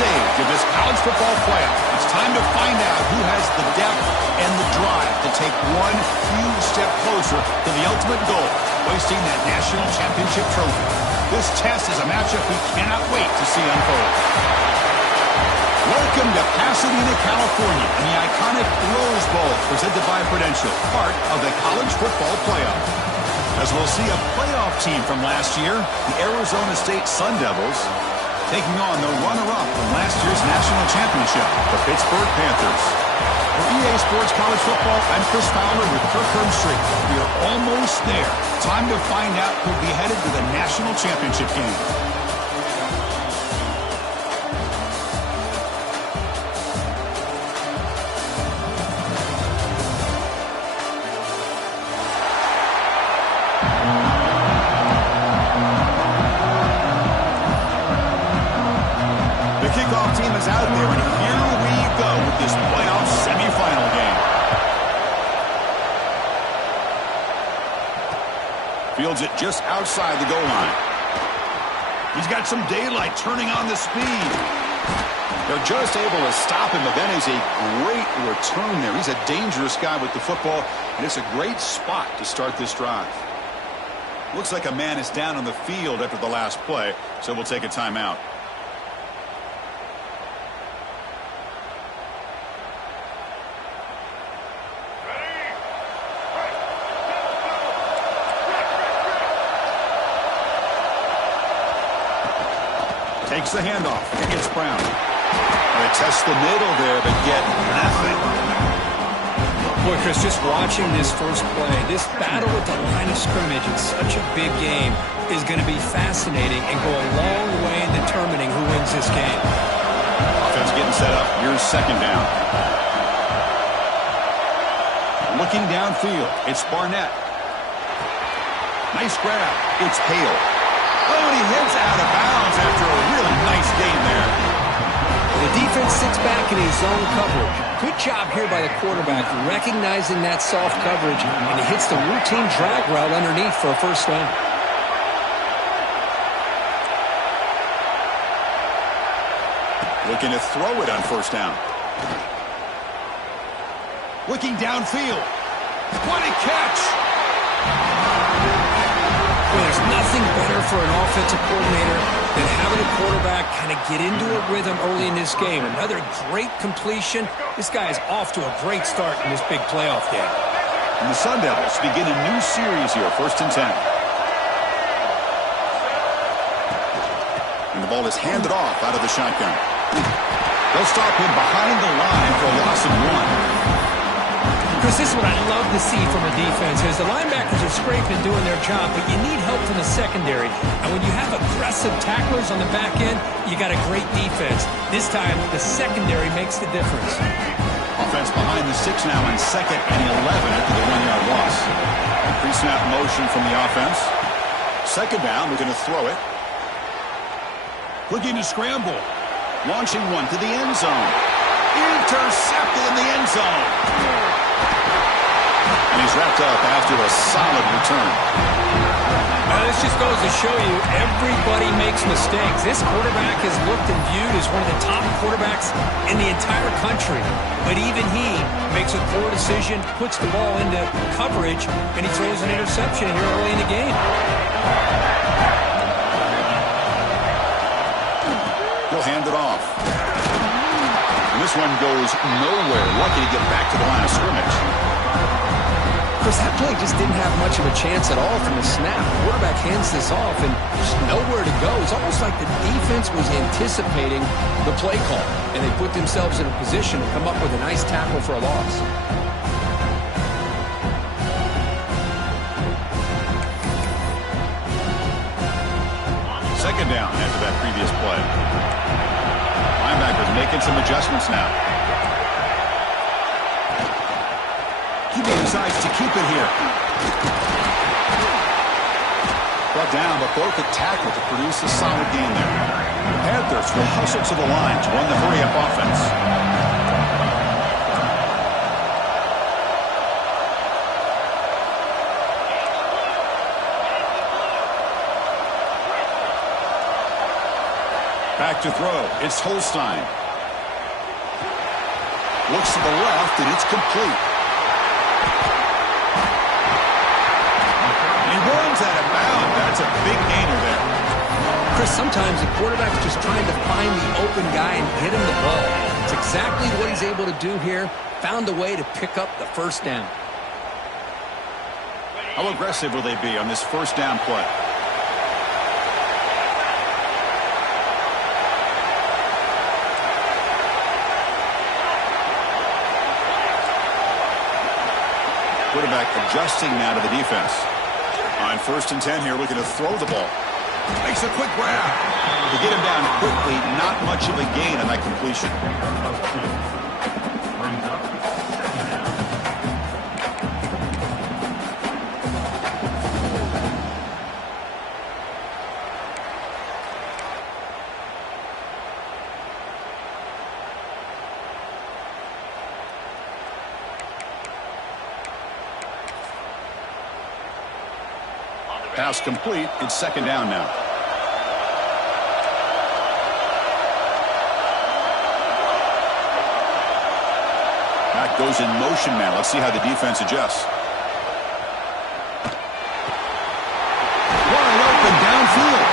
stage of this college football playoff. It's time to find out who has the depth and the drive to take one huge step closer to the ultimate goal, hoisting that national championship trophy. This test is a matchup we cannot wait to see unfold. Welcome to Pasadena, California, and the iconic Rose Bowl presented by Prudential, part of the college football playoff. As we'll see a playoff team from last year, the Arizona State Sun Devils, taking on the runner-up from last year's national championship, the Pittsburgh Panthers. For EA Sports College Football, I'm Chris Fowler with Kirk Herbstreit. We are almost there. Time to find out who'll be headed to the national championship game. Kickoff team is out there, and here we go with this playoff semifinal game. Fields it just outside the goal line. He's got some daylight turning on the speed. They're just able to stop him, but that is a great return there. He's a dangerous guy with the football, and it's a great spot to start this drive. Looks like a man is down on the field after the last play, so we'll take a timeout. Takes the handoff. It's Brown. They test the middle there, but get nothing. Boy, Chris, just watching this first play, this battle at the line of scrimmage in such a big game is going to be fascinating and go a long way in determining who wins this game. Offense getting set up. Here's second down. Looking downfield. It's Barnett. Nice grab. It's Hale. Oh, and he hits out of bounds after a really nice game there. The defense sits back in his zone coverage. Good job here by the quarterback recognizing that soft coverage, and he hits the routine drag route underneath for a first down. Looking to throw it on first down. Looking downfield. What a catch! Well, there's nothing better for an offensive coordinator than having a quarterback kind of get into a rhythm early in this game. Another great completion. This guy is off to a great start in this big playoff game. And the Sun Devils begin a new series here, 1st and 10. And the ball is handed off out of the shotgun. They'll stop him behind the line for a loss of 1. Chris, this is what I love to see from a defense is the linebackers are scraping and doing their job, but you need help from the secondary. And when you have aggressive tacklers on the back end, you got a great defense. This time, the secondary makes the difference. Offense behind the 6 now in 2nd and 11 after the 1-yard loss. Pre-snap motion from the offense. Second down, we're going to throw it. Looking to scramble. Launching one to the end zone. Intercepted in the end zone. And he's wrapped up after a solid return. Now, this just goes to show you everybody makes mistakes. This quarterback is looked and viewed as one of the top quarterbacks in the entire country. But even he makes a poor decision, puts the ball into coverage, and he throws an interception here early in the game. He'll hand it off. And this one goes nowhere. Lucky to get back to the line of scrimmage. Chris, that play just didn't have much of a chance at all from the snap. The quarterback hands this off and just nowhere to go. It's almost like the defense was anticipating the play call, and they put themselves in a position to come up with a nice tackle for a loss. Second down after that previous play. Linebackers making some adjustments now. He decides to keep it here. Brought down, but broke a tackle to produce a solid gain there. The Panthers will hustle to the line to run the hurry-up offense. Back back to throw. It's Holstein. Looks to the left, and it's complete. He runs out of bounds. That's a big gainer there. Chris, sometimes the quarterback's just trying to find the open guy and get him the ball. It's exactly what he's able to do here. Found a way to pick up the first down. How aggressive will they be on this first down play? Quarterback adjusting now to the defense. On 1st and 10 here, looking to throw the ball. Makes a quick grab. To get him down quickly, not much of a gain on that completion. Pass complete. It's 2nd down now. Back goes in motion now. Let's see how the defense adjusts. Wide open downfield.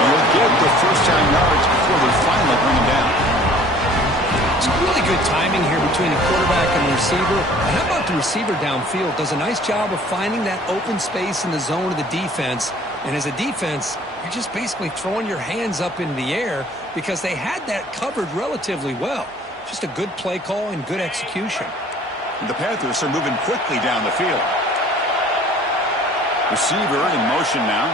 And he'll get the first down yards before they finally bring him down. It's really good timing here between the quarterback and the receiver. And how about the receiver downfield? Does a nice job of finding that open space in the zone of the defense. And as a defense, you're just basically throwing your hands up in the air because they had that covered relatively well. Just a good play call and good execution. And the Panthers are moving quickly down the field. Receiver in motion now.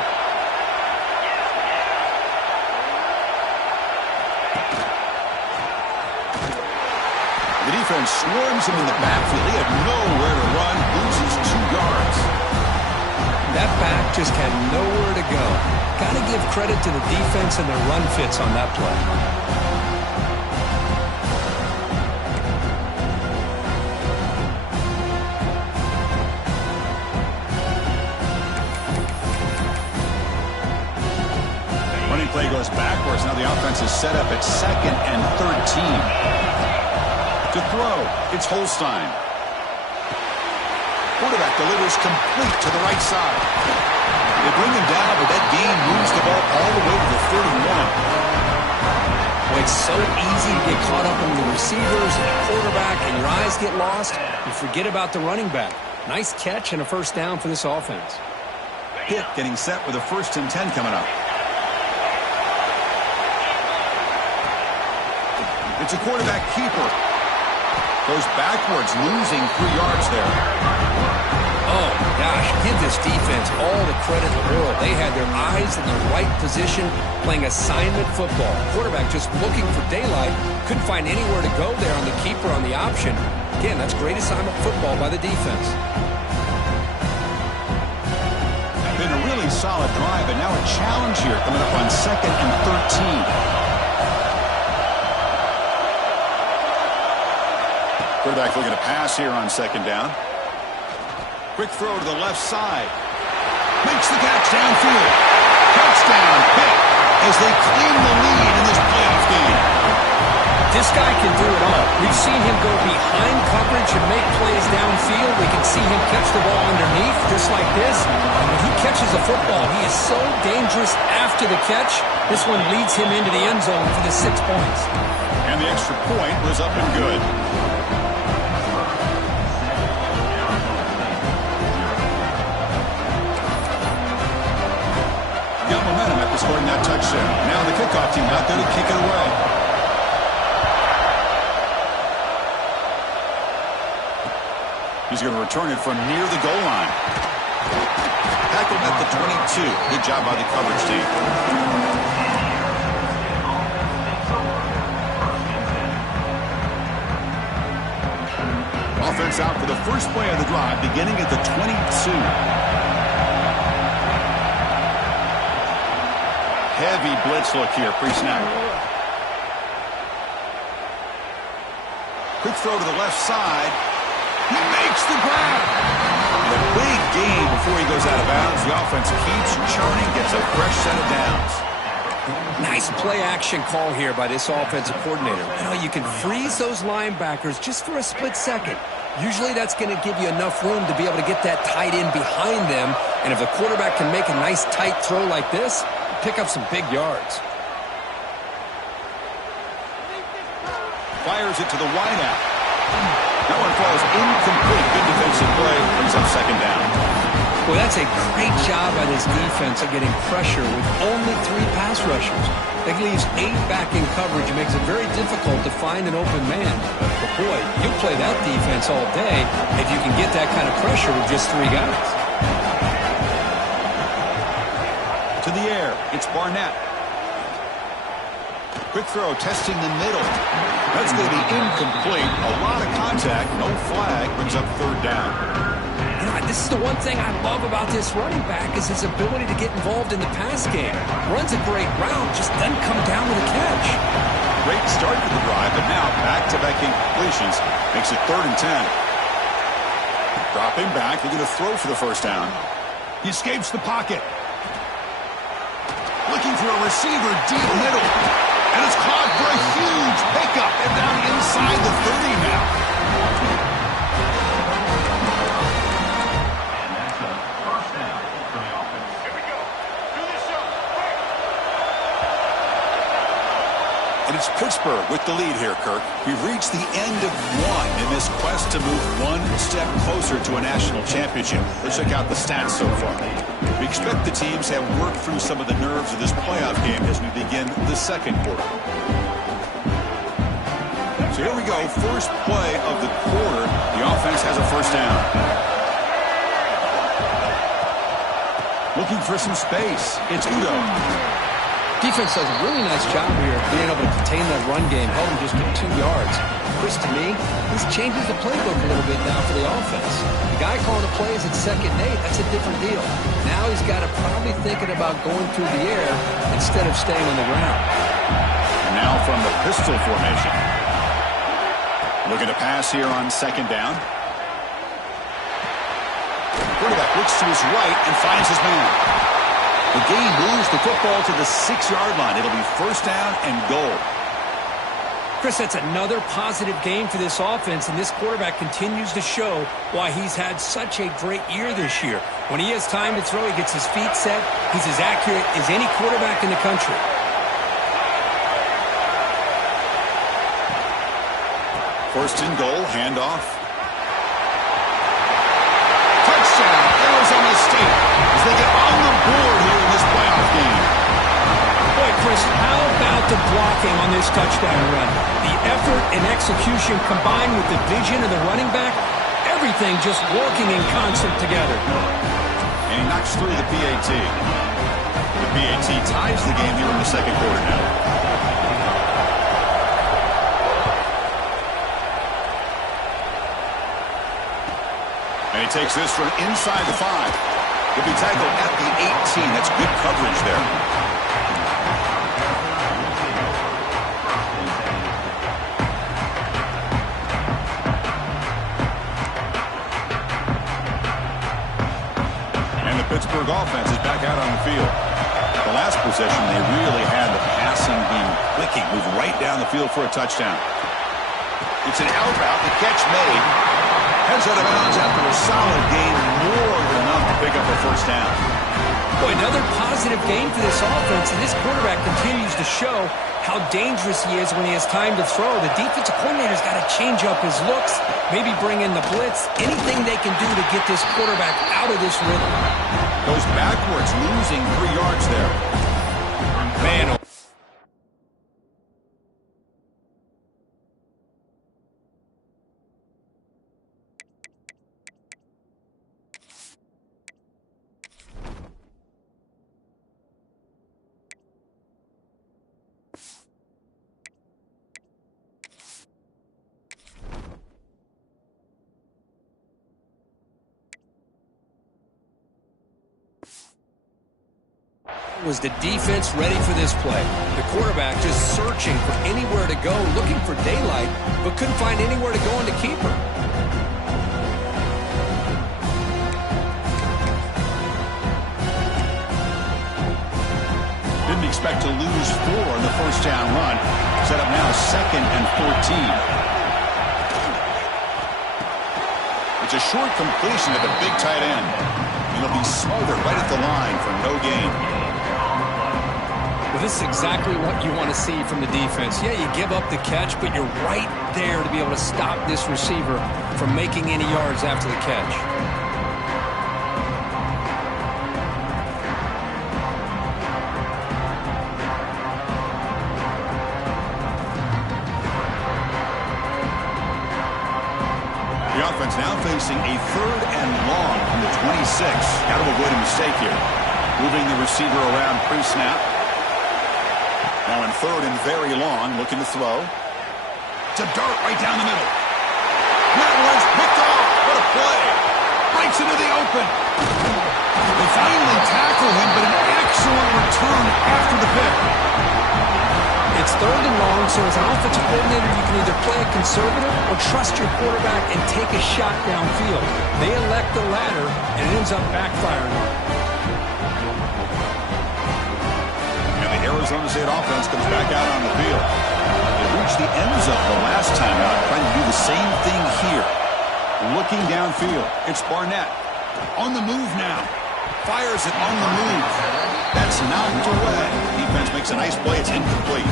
The defense swarms him in the backfield. He had nowhere to run, loses 2 yards. That back just had nowhere to go. Got to give credit to the defense and their run fits on that play. Running play goes backwards. Now the offense is set up at 2nd and 13. To throw, it's Holstein. Quarterback delivers complete to the right side. They bring him down, but that gain moves the ball all the way to the 31. Well, it's so easy to get caught up in the receivers and the quarterback, and your eyes get lost. You forget about the running back. Nice catch and a first down for this offense. Pitt getting set with a 1st and 10 coming up. It's a quarterback keeper. Goes backwards, losing 3 yards there. Oh, gosh, give this defense all the credit in the world. They had their eyes in the right position, playing assignment football. Quarterback just looking for daylight. Couldn't find anywhere to go there on the keeper on the option. Again, that's great assignment football by the defense. Been a really solid drive, but now a challenge here coming up on 2nd and 13. Quarterback looking to pass here on 2nd down. Quick throw to the left side. Makes the catch downfield. Touchdown, Pitt, as they claim the lead in this playoff game. This guy can do it all. We've seen him go behind coverage and make plays downfield. We can see him catch the ball underneath, just like this. And when he catches a football, he is so dangerous after the catch. This one leads him into the end zone for the 6 points. And the extra point was up and good. Got momentum after scoring that touchdown. Now the kickoff team out there to kick it away. He's going to return it from near the goal line. Tackled at the 22. Good job by the coverage team. Offense out for the first play of the drive, beginning at the 22. Heavy blitz look here, pre-snap. Quick throw to the left side. He makes the grab. And a big gain before he goes out of bounds. The offense keeps churning, gets a fresh set of downs. Nice play-action call here by this offensive coordinator. You know, you can freeze those linebackers just for a split second. Usually that's going to give you enough room to be able to get that tight end behind them. And if the quarterback can make a nice tight throw like this, pick up some big yards. Fires it to the wideout. That one falls incomplete. Good defensive play. Brings up second down. Well, that's a great job by this defense of getting pressure with only 3 pass rushers. That leaves 8 back in coverage. It makes it very difficult to find an open man. But boy, you play that defense all day if you can get that kind of pressure with just 3 guys. To the air, it's Barnett. Quick throw, testing the middle. That's going to be incomplete. A lot of contact, no flag, brings up third down. You know, this is the one thing I love about this running back is his ability to get involved in the pass game. Runs a great route, just doesn't come down with a catch. Great start to the drive, but now back-to-back incompletions makes it 3rd and 10. Dropping back, they're going to throw for the first down. He escapes the pocket. Looking for a receiver deep middle. And it's caught for a huge pickup. And down inside the 30 now. And it's Pittsburgh with the lead here, Kirk. We've reached the end of one in this quest to move one step closer to a national championship. Let's check out the stats so far. We expect the teams have worked through some of the nerves of this playoff game as we begin the second quarter. So here we go, first play of the quarter. The offense has a first down. Looking for some space. It's Udo. Defense does a really nice job here of being able to contain that run game, held him just to 2 yards. Chris, to me, this changes the playbook a little bit now for the offense. The guy calling the plays at 2nd and 8, that's a different deal. Now he's got to probably thinking about going through the air instead of staying on the ground. And now from the pistol formation. Looking to pass here on 2nd down. Quarterback looks to his right and finds his man. The game moves the football to the 6-yard line. It'll be first down and goal. Chris, that's another positive game for this offense, and this quarterback continues to show why he's had such a great year this year. When he has time to throw, he gets his feet set. He's as accurate as any quarterback in the country. First and goal, handoff. Touchdown, Arizona State, as they get on the board here in this playoff game. Boy, Chris, how about the blocking on this touchdown run? The effort and execution combined with the vision of the running back, everything just working in concert together. And he knocks through the PAT. The PAT ties the game here in the second quarter now. And he takes this from inside the 5. He'll be tackled at the 18. That's good coverage there. And the Pittsburgh offense is back out on the field. The last possession, they really had the passing game clicking. Move right down the field for a touchdown. It's an out route. The catch made. Heads out of bounds after a solid gain, more than enough to pick up a first down. Boy, another positive game for this offense, and this quarterback continues to show how dangerous he is when he has time to throw. The defensive coordinator's got to change up his looks, maybe bring in the blitz, anything they can do to get this quarterback out of this rhythm. Goes backwards, losing 3 yards there. Man, was the defense ready for this play? The quarterback just searching for anywhere to go, looking for daylight, but couldn't find anywhere to go on the keeper. expect to lose 4 on the first down run. Set up now 2nd and 14. It's a short completion to the big tight end. He'll be smothered right at the line for no gain. Well, this is exactly what you want to see from the defense. Yeah, you give up the catch, but you're right there to be able to stop this receiver from making any yards after the catch. The offense now facing a 3rd and long from the 26. Got to avoid a mistake here. Moving the receiver around pre-snap. Now in 3rd and very long, looking to throw. To dart right down the middle. That one's picked off. What a play. Breaks into the open. They finally tackle him, but an excellent return after the pick. It's 3rd and long, so as an offensive coordinator, you can either play it conservative or trust your quarterback and take a shot downfield. They elect the latter, and it ends up backfiring. And the Arizona State offense comes back out on the field. They reached the end zone the last time out, trying to do the same thing here. Looking downfield, it's Barnett. On the move now. Fires it on the move. That's knocked away. Defense makes a nice play. It's incomplete.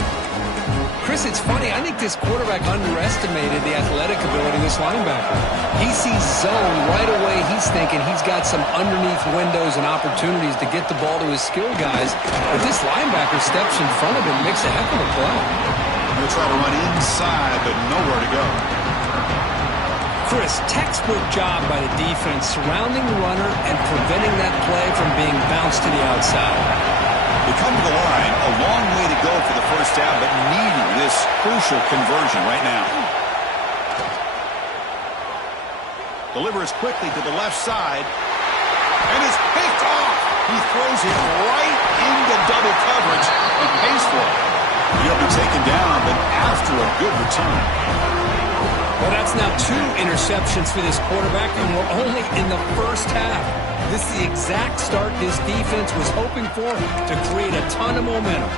Chris, it's funny. I think this quarterback underestimated the athletic ability of this linebacker. He sees zone right away. He's thinking he's got some underneath windows and opportunities to get the ball to his skill guys. But this linebacker steps in front of him, makes a heck of a play. He'll try to run inside, but nowhere to go. Chris, textbook job by the defense surrounding the runner and preventing that play from being bounced to the outside. They come to the line, a long way to go for the first down, but needing this crucial conversion right now. Delivers quickly to the left side, and it's picked off. He throws it right into double coverage and pays for it. He'll be taken down, but after a good return. Well, that's now 2 interceptions for this quarterback, and we're only in the first half. This is the exact start this defense was hoping for to create a ton of momentum.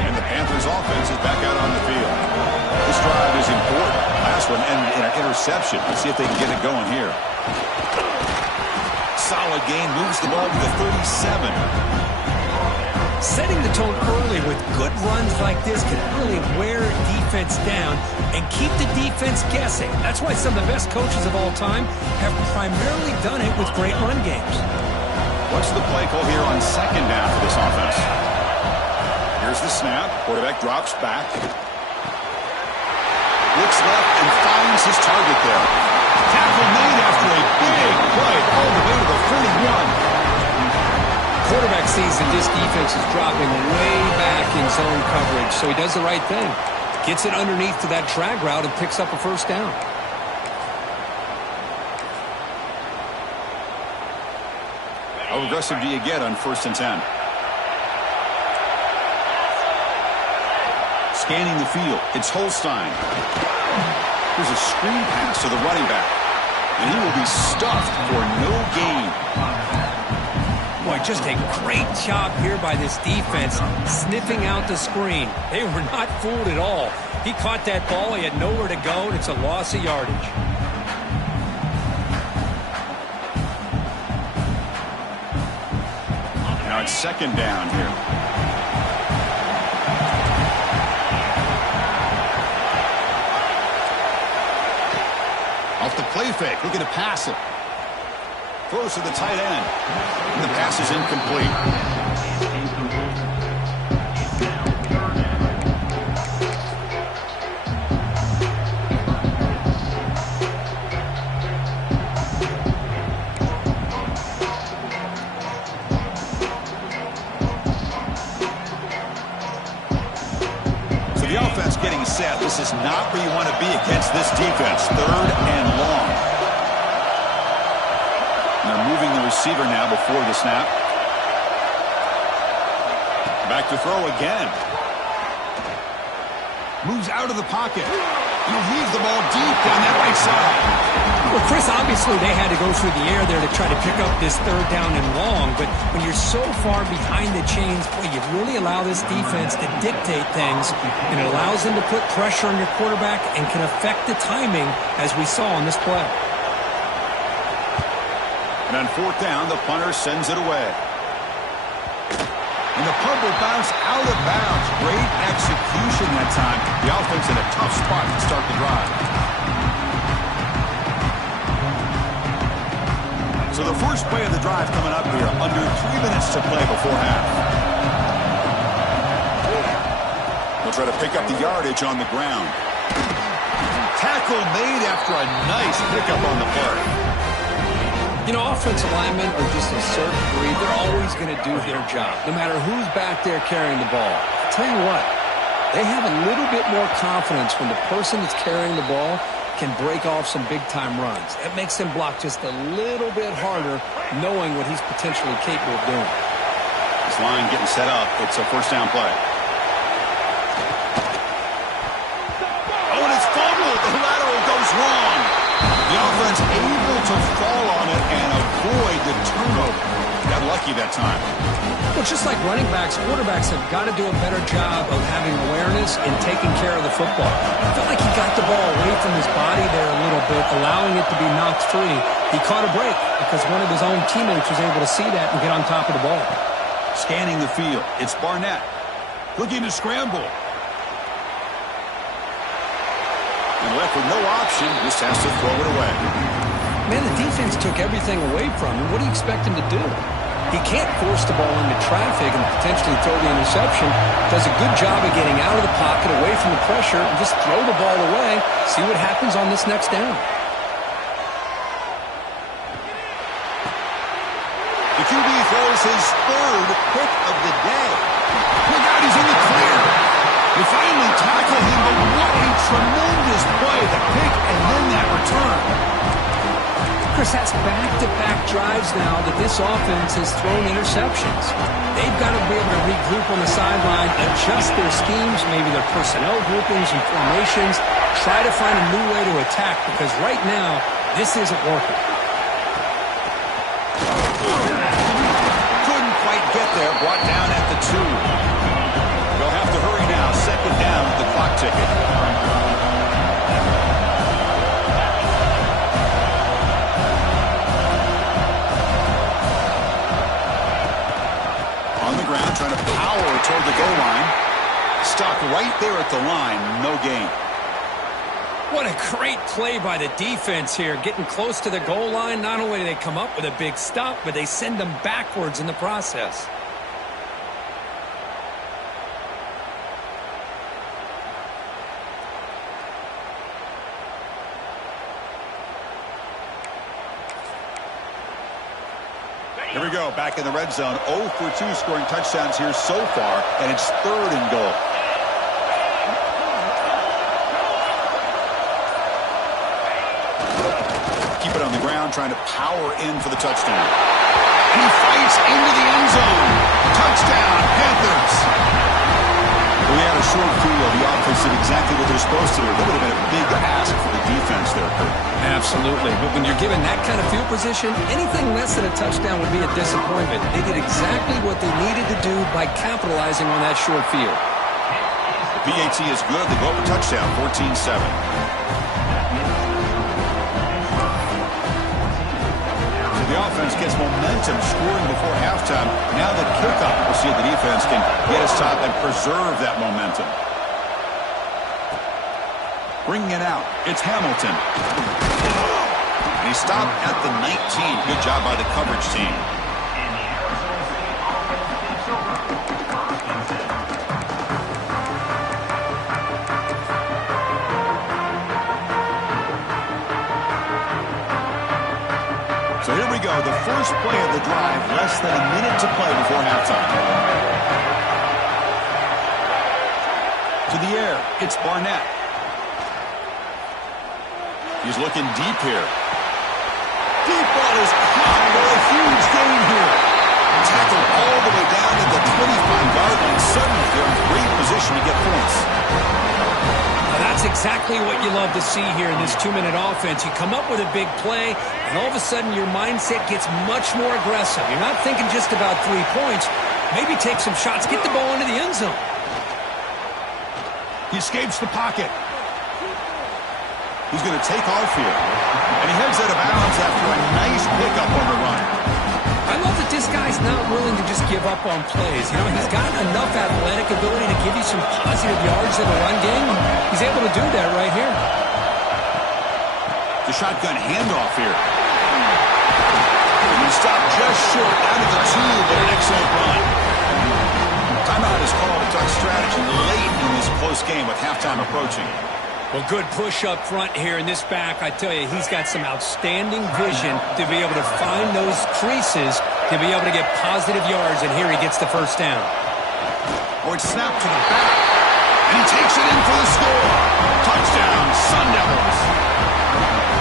And the Panthers offense is back out on the field. This drive is important. Last one ended in an interception. Let's see if they can get it going here. Solid gain, moves the ball to the 37. Setting the tone early with good runs like this can really wear defense down and keep the defense guessing. That's why some of the best coaches of all time have primarily done it with great run games. What's the play call here on 2nd down for this offense? Here's the snap. Quarterback drops back. Looks left and finds his target there. Tackle made after a big play all the way to the 41. Quarterback sees that this defense is dropping way back in zone coverage, so he does the right thing. Gets it underneath to that drag route and picks up a first down. How aggressive do you get on 1st and 10? Scanning the field, it's Holstein. Here's a screen pass to the running back, and he will be stuffed for no gain. Boy, just a great job here by this defense, sniffing out the screen. They were not fooled at all. He caught that ball. He had nowhere to go, and it's a loss of yardage. Now it's 2nd down here. Off the play fake, looking to pass it. Throws to the tight end. And the pass is incomplete. So the offense getting set. This is not where you want to be against this defense. 3rd and long. They're moving the receiver now before the snap. Back to throw again. Moves out of the pocket. You leave the ball deep down that right side. Well, Chris, obviously they had to go through the air there to try to pick up this third down and long, but when you're so far behind the chains, boy, you really allow this defense to dictate things, and it allows them to put pressure on your quarterback and can affect the timing, as we saw on this play. And on fourth down, the punter sends it away. And the punt will bounce out of bounds. Great execution that time. The offense in a tough spot to start the drive. So the first play of the drive coming up here. Under 3 minutes to play before half. We'll try to pick up the yardage on the ground. Tackle made after a nice pickup on the play. You know, offensive linemen are just a certain breed. They're always going to do their job, no matter who's back there carrying the ball. I'll tell you what, they have a little bit more confidence when the person that's carrying the ball can break off some big-time runs. That makes him block just a little bit harder, knowing what he's potentially capable of doing. This line getting set up. It's a first down play. Oh, and it's fumbled. The lateral goes wrong. The offense able to fall on it and avoid the turnover. Got lucky that time. Well, just like running backs, quarterbacks have got to do a better job of having awareness and taking care of the football. I felt like he got the ball away from his body there a little bit, allowing it to be knocked free. He caught a break because one of his own teammates was able to see that and get on top of the ball. Scanning the field, it's Barnett. Looking to scramble. And left with no option, just has to throw it away. Man, the defense took everything away from him. What do you expect him to do? He can't force the ball into traffic and potentially throw the interception. Does a good job of getting out of the pocket, away from the pressure, and just throw the ball away. See what happens on this next down. The QB throws his third pick of the day. Look out, he's in the clear. They finally tackle him, but what a tremendous play. The pick and then that return. Chris, that's back-to-back drives now that this offense has thrown interceptions. They've got to be able to regroup on the sideline, adjust their schemes, maybe their personnel groupings and formations, try to find a new way to attack, because right now, this isn't working. Couldn't quite get there, brought down at the 2. They'll have to hurry now, second down with the clock ticking. Trying to power toward the goal line. Stuck right there at the line. No gain. What a great play by the defense here. Getting close to the goal line, not only do they come up with a big stop, but they send them backwards in the process. Here we go, back in the red zone. 0 for 2 scoring touchdowns here so far, and it's third and goal. Keep it on the ground, trying to power in for the touchdown. And he fights into the end zone. Touchdown, Panthers. We had a short field. The offense did exactly what they're supposed to do. That would have been a big ask for the defense there, Kurt. Absolutely. But when you're given that kind of field position, anything less than a touchdown would be a disappointment. They did exactly what they needed to do by capitalizing on that short field. PAT is good. They go up a touchdown, 14-7. The offense gets momentum scoring before halftime. Now the kickoff, we'll see if the defense can get his top and preserve that momentum. Bringing it out, it's Hamilton. And he stopped at the 19. Good job by the coverage team. So here we go, the first play of the drive, less than a minute to play before halftime. To the air, it's Barnett. He's looking deep here. Deep ball is caught for a huge gain here. Tackled all the way down to the 25-yard line. Suddenly, they're in great position to get points. Well, that's exactly what you love to see here in this 2-minute offense. You come up with a big play, and all of a sudden your mindset gets much more aggressive. You're not thinking just about 3 points. Maybe take some shots, get the ball into the end zone. He escapes the pocket. He's going to take off here. And he heads out of bounds after a nice pickup on the run. I love that this guy's not willing to just give up on plays. You know, he's got enough athletic ability to give you some positive yards in the run game. He's able to do that right here. The shotgun handoff here. And he stopped just short out of the tube, but an excellent run. Timeout is called to talk strategy late in this close game with halftime approaching. Well, good push up front here in this back. I tell you, he's got some outstanding vision to be able to find those creases, to be able to get positive yards, and here he gets the first down. Oh, it's snapped to the back, and he takes it in for the score. Touchdown, Sun Devils.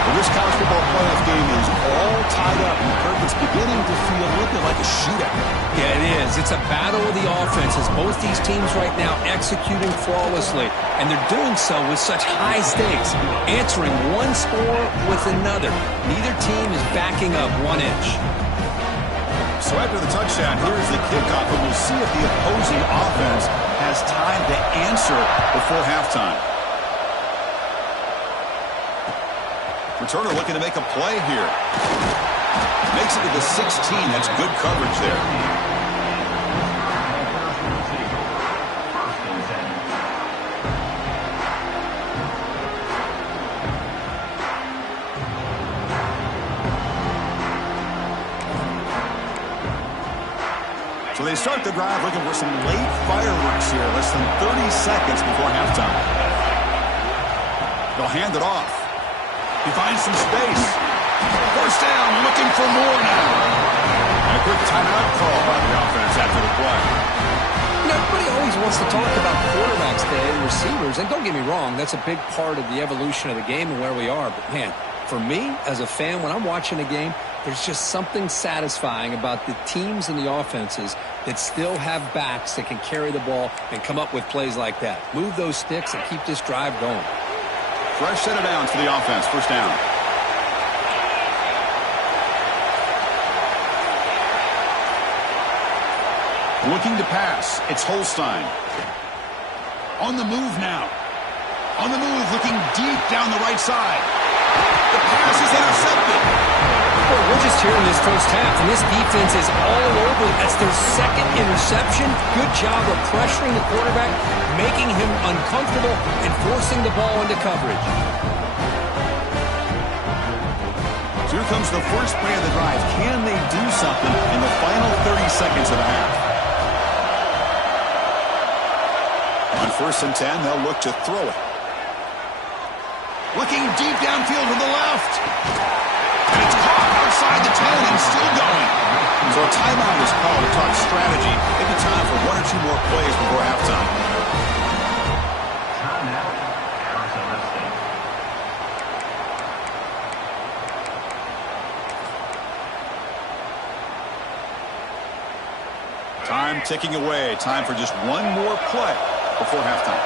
Well, this college football playoff game is all tied up, and Kirk, it's beginning to feel a little bit like a shootout. Yeah, it is. It's a battle of the offenses. Both these teams right now executing flawlessly, and they're doing so with such high stakes, answering one score with another. Neither team is backing up 1 inch. So after the touchdown, here's the kickoff, and we'll see if the opposing offense has time to answer before halftime. Returner looking to make a play here. Makes it to the 16. That's good coverage there. So they start the drive looking for some late fireworks here. Less than 30 seconds before halftime. They'll hand it off. He finds some space. First down, looking for more now. And a quick timeout call by the offense after the play. You know, everybody always wants to talk about quarterbacks today and receivers, and don't get me wrong, that's a big part of the evolution of the game and where we are. But, man, for me, as a fan, when I'm watching a game, there's just something satisfying about the teams and the offenses that still have backs that can carry the ball and come up with plays like that. Move those sticks and keep this drive going. Fresh set of downs for the offense. First down. Looking to pass. It's Holstein. On the move now. On the move, looking deep down the right side. The pass is intercepted. Well, we're just here in this first half, and this defense is all over. That's their second interception. Good job of pressuring the quarterback, making him uncomfortable, and forcing the ball into coverage. So here comes the first play of the drive. Can they do something in the final 30 seconds of the half? On 1st and 10, they'll look to throw it. Looking deep downfield to the left. And it's caught outside the 10 and still going. So a timeout is called to talk strategy. Maybe time for 1 or 2 more plays before halftime. Time ticking away. Time for just 1 more play before halftime.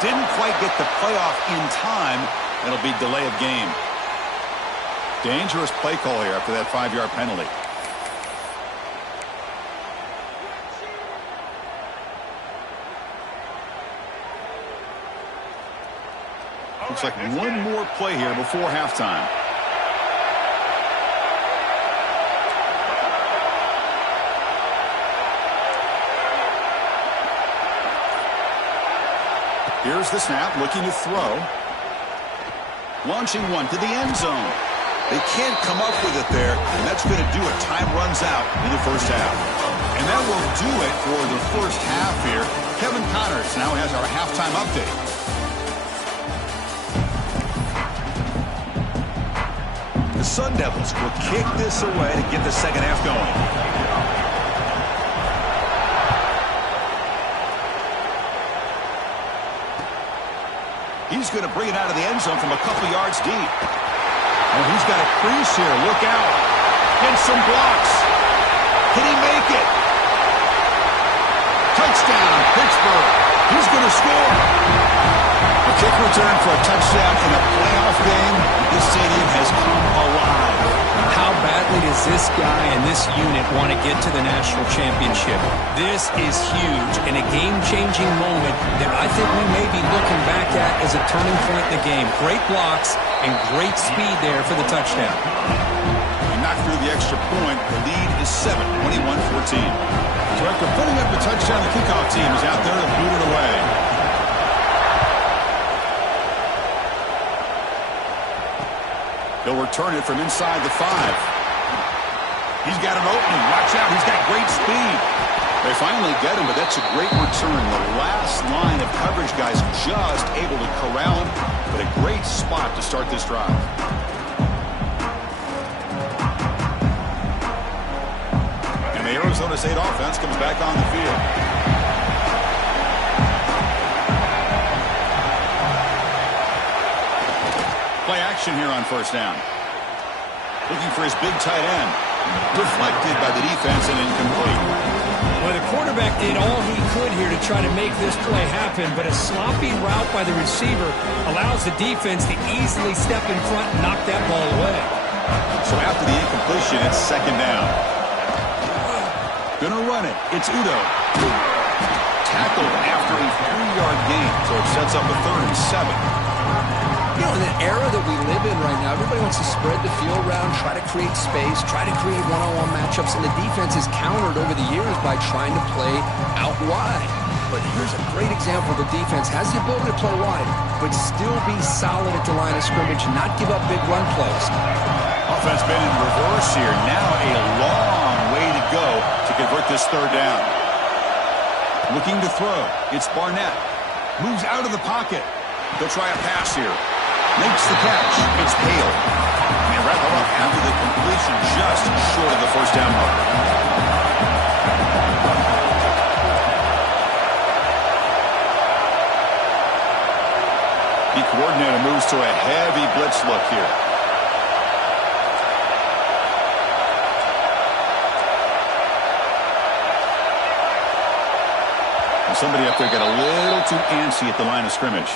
Didn't quite get the playoff in time. It'll be delay of game. Dangerous play call here after that 5-yard penalty. Looks like 1 more play here before halftime. Here's the snap, looking to throw. Launching one to the end zone. They can't come up with it there, and that's going to do it. Time runs out in the first half. And that will do it for the first half here. Kevin Connors now has our halftime update. The Sun Devils will kick this away to get the second half going. He's going to bring it out of the end zone from a couple yards deep. And he's got a crease here. Look out. And some blocks. Can he make it? Touchdown, Pittsburgh. He's going to score. A kick return for a touchdown in a playoff game. This stadium has come alive. How badly does this guy and this unit want to get to the national championship? This is huge and a game-changing moment that I think we may be looking back at as a turning point in the game. Great blocks and great speed there for the touchdown. He knocked through the extra point. The lead is 7, 21-14. So after putting up the touchdown, the kickoff team is out there to boot it away. He'll return it from inside the 5. He's got an opening. Watch out. He's got great speed. They finally get him, but that's a great return. The last line of coverage guys just able to corral him, but a great spot to start this drive. And the Arizona State offense comes back on the field. Play action here on first down. Looking for his big tight end. Deflected by the defense and incomplete. Well, the quarterback did all he could here to try to make this play happen, but a sloppy route by the receiver allows the defense to easily step in front and knock that ball away. So after the incompletion, it's second down. Gonna run it. It's Udo. Tackled after a 3-yard gain, so it sets up a 3rd and 7. You know, in the era that we live in right now, everybody wants to spread the field around, try to create space, try to create one-on-one matchups, and the defense is countered over the years by trying to play out wide. But here's a great example. The defense has the ability to play wide, but still be solid at the line of scrimmage, not give up big run plays. Offense been in reverse here. Now a long way to go to convert this 3rd down. Looking to throw. It's Barnett. Moves out of the pocket. They'll try a pass here. Makes the catch. It's Hale. And wrap it up after the completion just short of the first down mark. The coordinator moves to a heavy blitz look here. And somebody up there got a little too antsy at the line of scrimmage.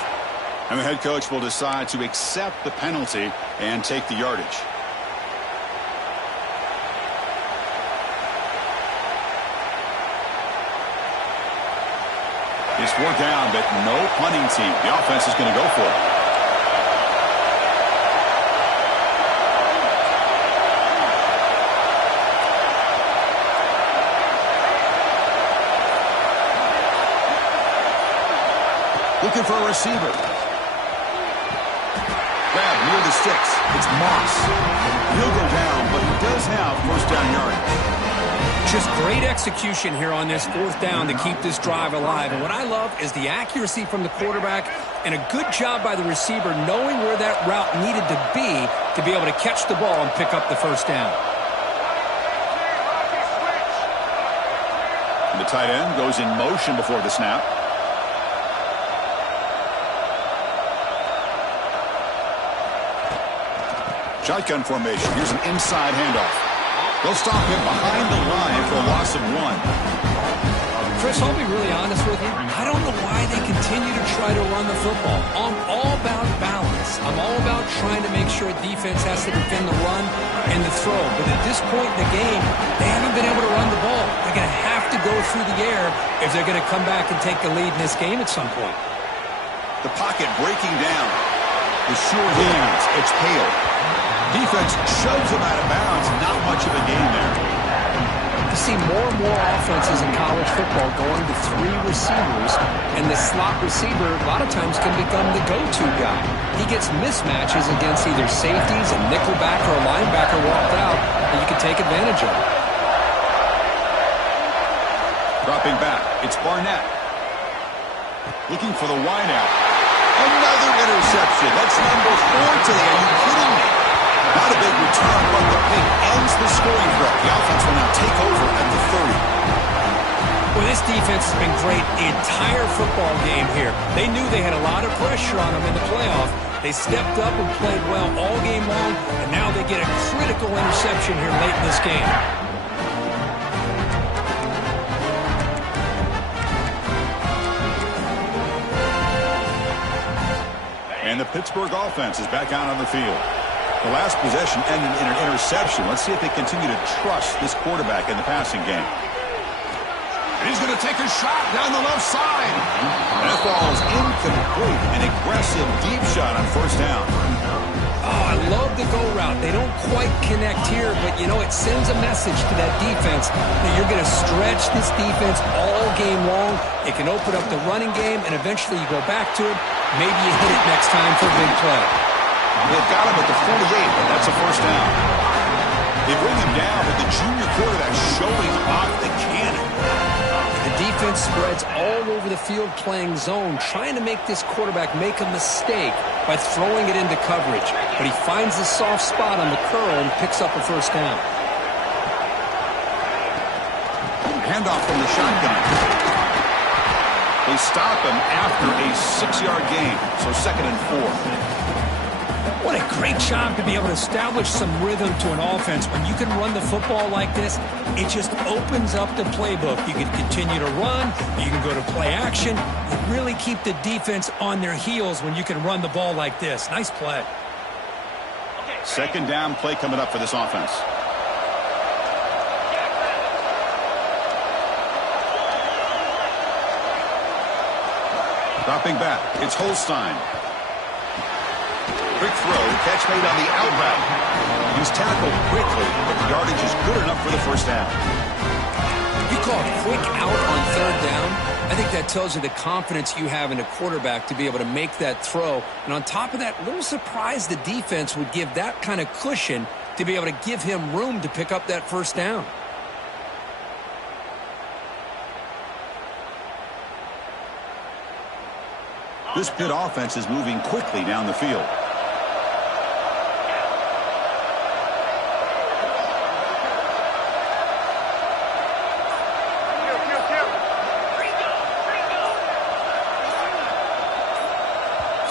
And the head coach will decide to accept the penalty and take the yardage. It's 4th down, but no punting team. The offense is going to go for it. Looking for a receiver. Grab near the sticks. It's Moss. He'll go down, but he does have first down yardage. Just great execution here on this 4th down to keep this drive alive. And what I love is the accuracy from the quarterback and a good job by the receiver knowing where that route needed to be able to catch the ball and pick up the first down. And the tight end goes in motion before the snap. Shotgun formation. Here's an inside handoff. They'll stop him behind the line for a loss of 1. Chris, I'll be really honest with you. I don't know why they continue to try to run the football. I'm all about balance. I'm all about trying to make sure defense has to defend the run and the throw. But at this point in the game, they haven't been able to run the ball. They're going to have to go through the air if they're going to come back and take the lead in this game at some point. The pocket breaking down. The sure hands. It's Hale. Defense shoves him out of bounds. Not much of a gain there. You see more and more offenses in college football going to 3 receivers, and the slot receiver a lot of times can become the go-to guy. He gets mismatches against either safeties, a nickelback, or a linebacker walked out, and you can take advantage of it. Dropping back, it's Barnett. Looking for the wideout. Another interception. That's number 4 today. Are you kidding me? Not a big return, but the pick ends the scoring threat. The offense will now take over at the 30. Well, this defense has been great the entire football game here. They knew they had a lot of pressure on them in the playoff. They stepped up and played well all game long, and now they get a critical interception here late in this game. And the Pittsburgh offense is back out on the field. The last possession ended in an interception. Let's see if they continue to trust this quarterback in the passing game. He's going to take a shot down the left side. That ball is incomplete. An aggressive deep shot on first down. Oh, I love the go route. They don't quite connect here, but, you know, it sends a message to that defense that you're going to stretch this defense all game long. It can open up the running game, and eventually you go back to it. Maybe you hit it next time for a big play. They've got him at the 48, but that's a first down. They bring him down, but the junior quarterback showing off the cannon. The defense spreads all over the field playing zone, trying to make this quarterback make a mistake by throwing it into coverage. But he finds the soft spot on the curl and picks up a first down. Handoff from the shotgun. They stop him after a 6-yard gain, so 2nd and 4. What a great job to be able to establish some rhythm to an offense. When you can run the football like this, it just opens up the playbook. You can continue to run. You can go to play action. You really keep the defense on their heels when you can run the ball like this. Nice play. 2nd down play coming up for this offense. Dropping back, it's Holstein. Quick throw, catch made on the out route. He's tackled quickly, but the yardage is good enough for the first down. You call a quick out on 3rd down. I think that tells you the confidence you have in a quarterback to be able to make that throw. And on top of that, a little surprised the defense would give that kind of cushion to be able to give him room to pick up that first down. This Pitt offense is moving quickly down the field.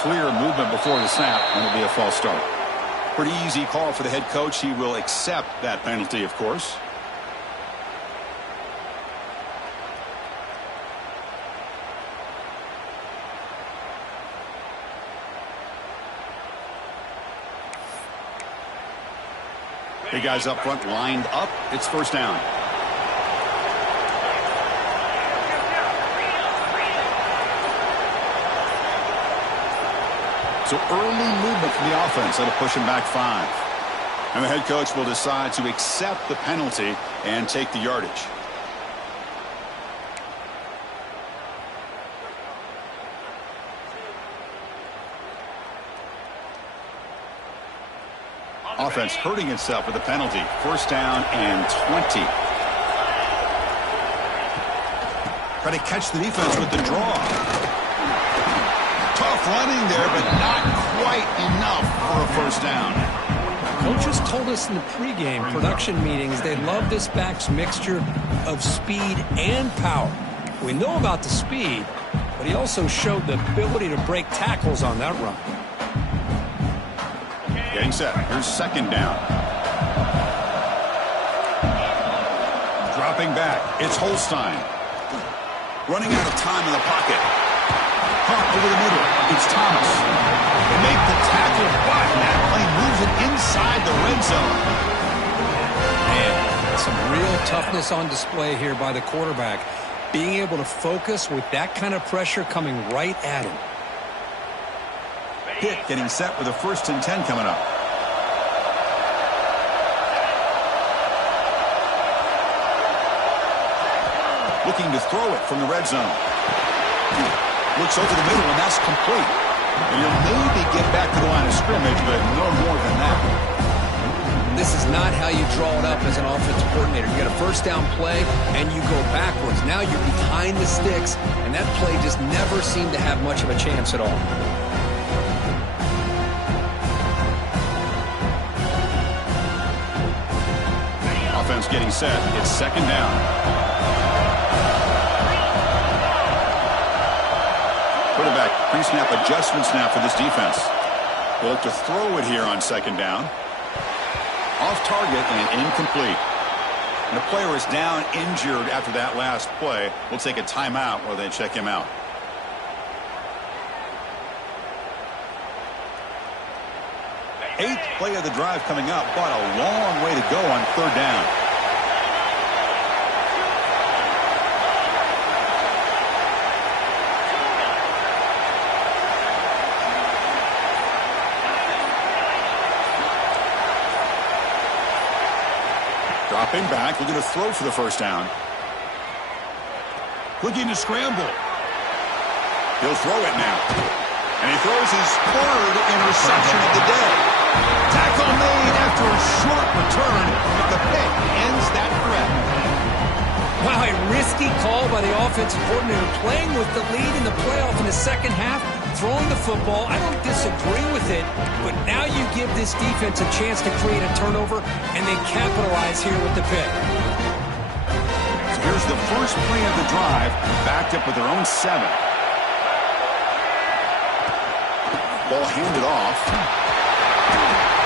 Clear movement before the snap, and it'll be a false start. Pretty easy call for the head coach. He will accept that penalty, of course. Big guys up front lined up. It's first down. So early movement from the offense. That'll push him back 5. And the head coach will decide to accept the penalty and take the yardage. Offense hurting itself with a penalty. First down and 20. Try to catch the defense with the draw. Tough running there, but not quite enough for a first down. Coaches told us in the pregame production meetings they love this back's mixture of speed and power. We know about the speed, but he also showed the ability to break tackles on that run. Getting set. Here's second down. Dropping back. It's Holstein. Running out of time in the pocket. Caught over the middle. It's Thomas. They make the tackle, but that play moves it inside the red zone. Man, some real toughness on display here by the quarterback. Being able to focus with that kind of pressure coming right at him. Pitt getting set with a 1st and 10 coming up. Looking to throw it from the red zone. Looks over the middle, and that's complete. And you'll maybe get back to the line of scrimmage, but no more than that. This is not how you draw it up as an offensive coordinator. You got a first down play, and you go backwards. Now you're behind the sticks, and that play just never seemed to have much of a chance at all. Offense getting set. It's second down. pre-snap adjustments now for this defense. They'll look to throw it here on second down. Off target and incomplete. And the player is down injured after that last play. We'll take a timeout while they check him out. Eighth play of the drive coming up, but a long way to go on third down. Dropping back, looking to throw for the first down. Looking to scramble. He'll throw it now. And he throws his third interception of the day. Tackle made after a short return, but the pick ends that threat. Wow, a risky call by the offensive coordinator, playing with the lead in the playoff in the second half, throwing the football. I don't disagree with it, but now you give this defense a chance to create a turnover, and they capitalize here with the pick. So here's the first play of the drive, backed up with their own 7. Ball handed off.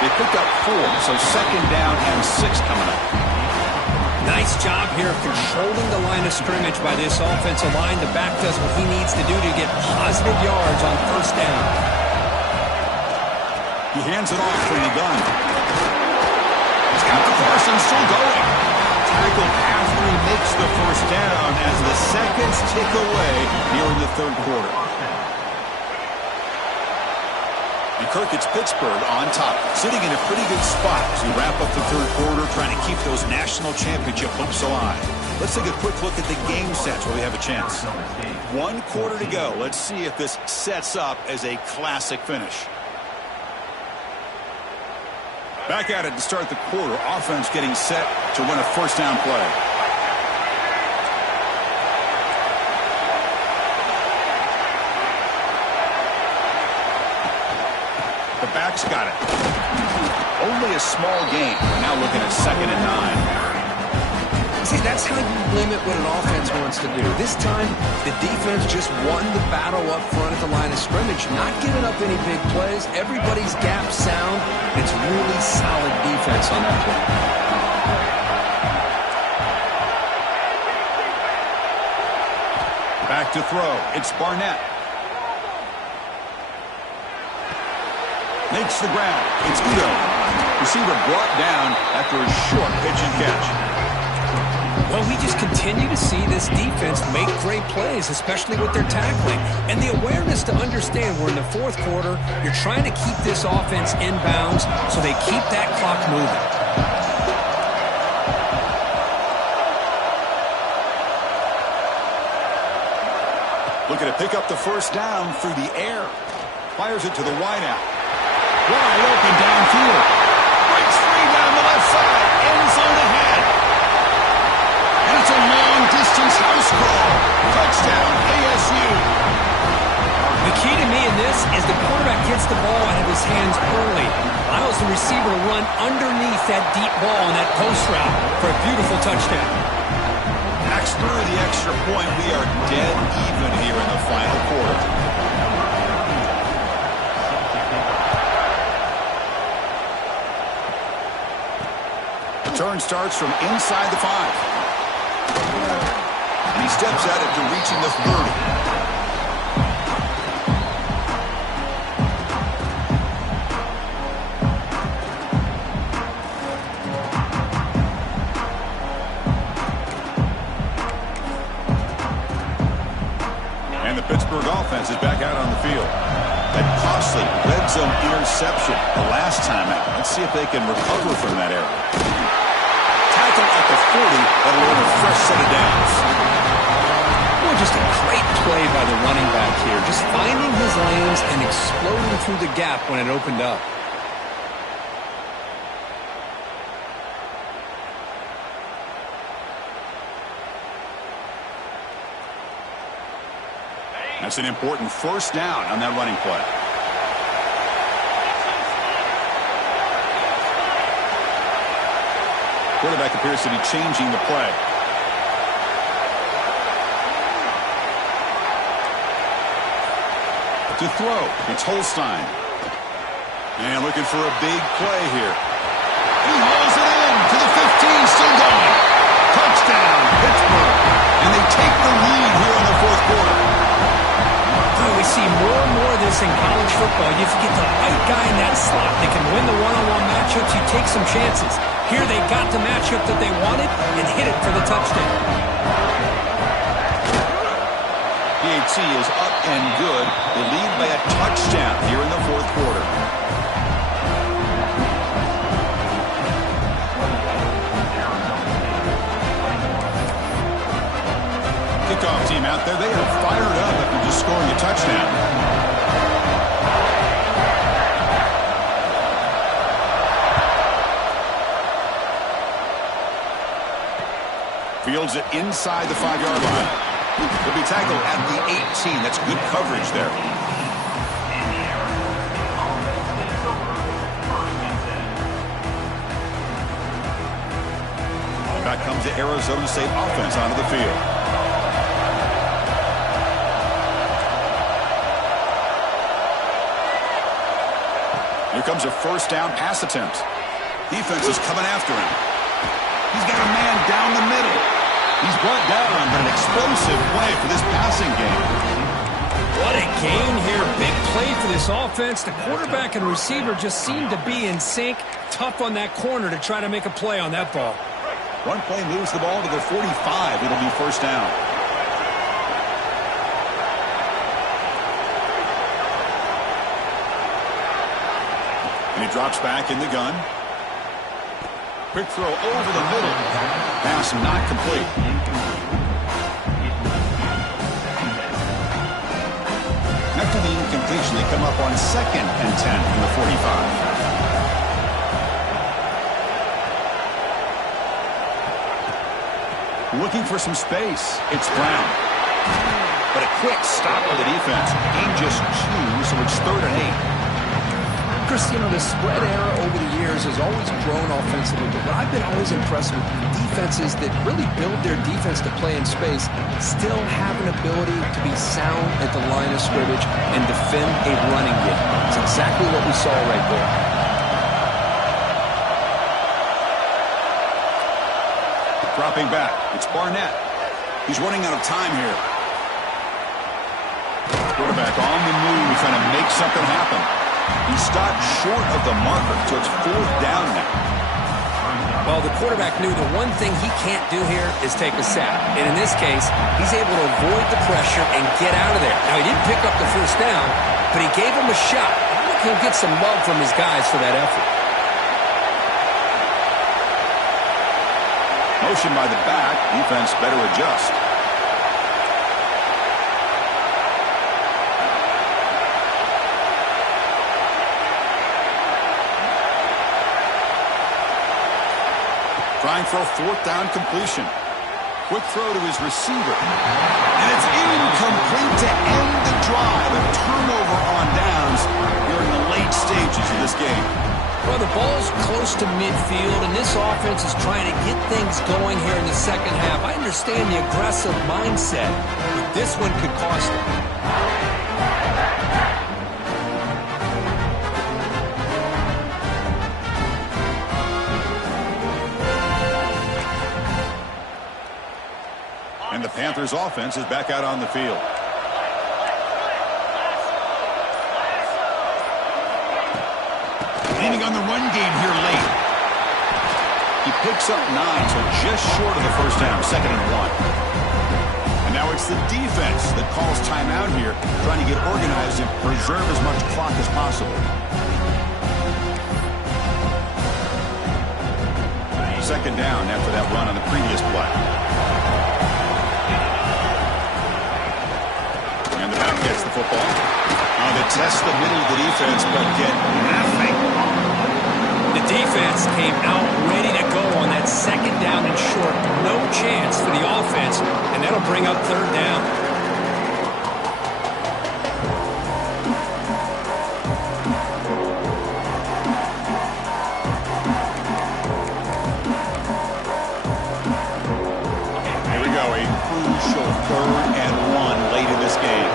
They picked up 4, so second down and 6 coming up. Nice job here of controlling the line of scrimmage by this offensive line. The back does what he needs to do to get positive yards on first down. He hands it off from the gun. He's got the Parsons still going. Tackled after he makes the first down as the seconds tick away here in the third quarter. And Kirk, it's Pittsburgh on top, sitting in a pretty good spot as we wrap up the third quarter, trying to keep those national championship hopes alive. Let's take a quick look at the game sets where we have a chance. 1 quarter to go. Let's see if this sets up as a classic finish. Back at it to start the quarter. Offense getting set to win a first down play. The back's got it. Only a small gain. Now looking at 2nd and 9. See, that's how you limit what an offense wants to do. This time, the defense just won the battle up front at the line of scrimmage, not giving up any big plays. Everybody's gap sound. It's really solid defense on that play. Back to throw. It's Barnett. Makes the ground. It's Udo. Receiver brought down after a short pitch and catch. Well, we just continue to see this defense make great plays, especially with their tackling. And the awareness to understand we're in the fourth quarter, you're trying to keep this offense in bounds so they keep that clock moving. Looking to pick up the first down through the air. Fires it to the wideout. Wide open downfield. Breaks free down the left side. End zone ahead. And it's a long-distance house call. Touchdown, ASU. The key to me in this is the quarterback gets the ball out of his hands early. Allows the receiver to run underneath that deep ball on that post route for a beautiful touchdown. Backs through the extra point. We are dead even here in the final quarter. Turn starts from inside the 5. And he steps at it to reaching the 30. And the Pittsburgh offense is back out on the field. That costly red zone interception the last time out. Let's see if they can recover from that error. At the 40, that'll earn a fresh set of downs. Well, just a great play by the running back here. Just finding his lanes and exploding through the gap when it opened up. That's an important first down on that running play. Quarterback appears to be changing the play. To throw, it's Holstein. And looking for a big play here. He hauls it in to the 15, still going. Touchdown, Pittsburgh. And they take the lead here in the fourth quarter. We see more and more of this in college football. If you get the right guy in that slot that can win the one-on-one matchups, you take some chances. Here they got the matchup that they wanted and hit it for the touchdown. PAT is up and good. They lead by a touchdown here in the fourth quarter. Kickoff team out there, they are fired up after just scoring a touchdown. Fields it inside the 5-yard line. He'll be tackled at the 18. That's good coverage there. Back comes the Arizona State offense onto the field. Here comes a first down pass attempt. Defense is coming after him. He's got a man down the middle. He's brought down, but an explosive play for this passing game. What a gain here. Big play for this offense. The quarterback and receiver just seem to be in sync. Tough on that corner to try to make a play on that ball. One play moves the ball to the 45. It'll be first down. And he drops back in the gun. Quick throw over the middle. Pass not complete. After the incompletion, they come up on 2nd and 10 from the 45. Looking for some space. It's Brown. But a quick stop for the defense. Gain just 2, so it's 3rd and 8. Chris, you know, the spread era over the years has always grown offensively, but what I've been always impressed with defenses that really build their defense to play in space still have an ability to be sound at the line of scrimmage and defend a running game. It's exactly what we saw right there. Dropping back, it's Barnett. He's running out of time here. Quarterback on the move, trying to make something happen. He stopped short of the marker, so it's 4th down now. Well, the quarterback knew the one thing he can't do here is take a sack. And in this case, he's able to avoid the pressure and get out of there. Now, he didn't pick up the first down, but he gave him a shot. I think he'll get some love from his guys for that effort. Motion by the back. Defense better adjust. Trying for a 4th down completion. Quick throw to his receiver. And it's incomplete to end the drive. A turnover on downs here in the late stages of this game. Well, the ball's close to midfield, and this offense is trying to get things going here in the second half. I understand the aggressive mindset, but this one could cost them. And the Panthers offense is back out on the field. Leaning on the run game here late. He picks up 9, so just short of the first down, 2nd and 1. And now it's the defense that calls timeout here, trying to get organized and preserve as much clock as possible. 2nd down after that run on the previous play. And the back gets the football. They test the middle of the defense, but get nothing. The defense came out ready to go on that 2nd down and short. No chance for the offense, and that'll bring up 3rd down. Here we go, a crucial 3rd and 1 late in this game.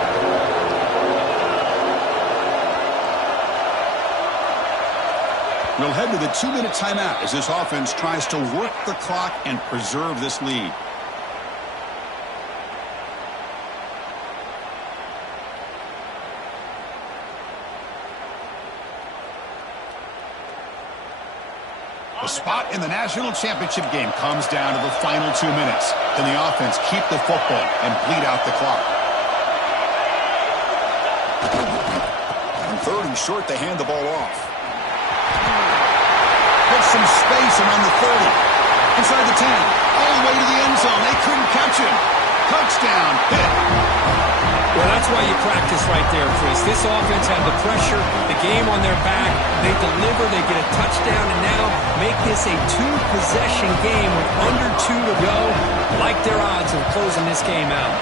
We'll head to the 2-minute timeout as this offense tries to work the clock and preserve this lead. The spot in the national championship game comes down to the final 2 minutes. Can the offense keep the football and bleed out the clock? On 3rd and short, they hand the ball off. Gets some space around the 30. Inside the 10. All the way to the end zone. They couldn't catch him. Touchdown. Hit. Well, that's why you practice right there, Chris. This offense had the pressure, the game on their back. They deliver, they get a touchdown, and now make this a 2-possession game with under 2 to go. Like their odds of closing this game out.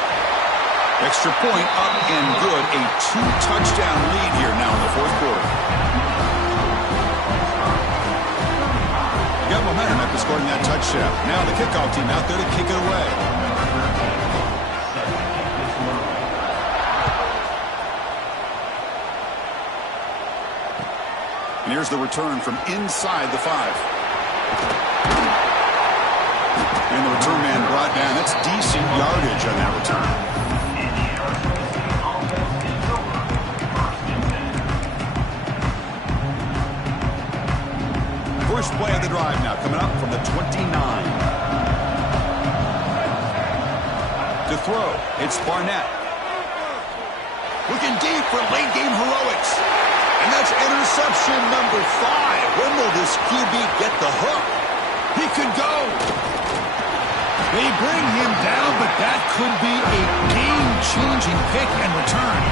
Extra point up and good. A 2-touchdown lead here now in the 4th quarter. Got momentum after scoring that touchdown. Now the kickoff team out there to kick it away. And here's the return from inside the 5. And the return man brought down. That's decent yardage on that return. First play of the drive now coming up from the 29. To throw, it's Barnett. Looking deep for late game heroics. And that's interception number 5. When will this QB get the hook? He could go. They bring him down, but that could be a game-changing pick and return.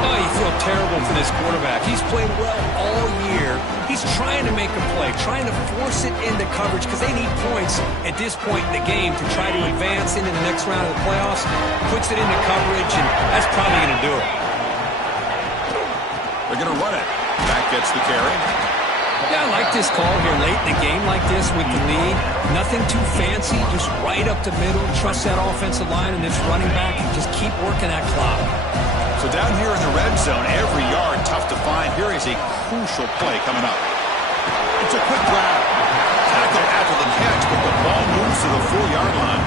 Oh, you feel terrible for this quarterback. He's played well all year. He's trying to make a play, trying to force it into coverage because they need points at this point in the game to try to advance into the next round of the playoffs. Puts it into coverage, and that's probably going to do it. They're going to run it. Back gets the carry. Yeah, I like this call here late in the game like this with the lead. Nothing too fancy, just right up the middle. Trust that offensive line and this running back and just keep working that clock. So down here in the red zone, every yard tough to find. Here is a crucial play coming up. It's a quick grab. Tackle after the catch, but the ball moves to the 4-yard line.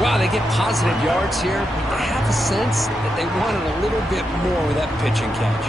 Wow, they get positive yards here, but I have a sense that they wanted a little bit more with that pitch and catch.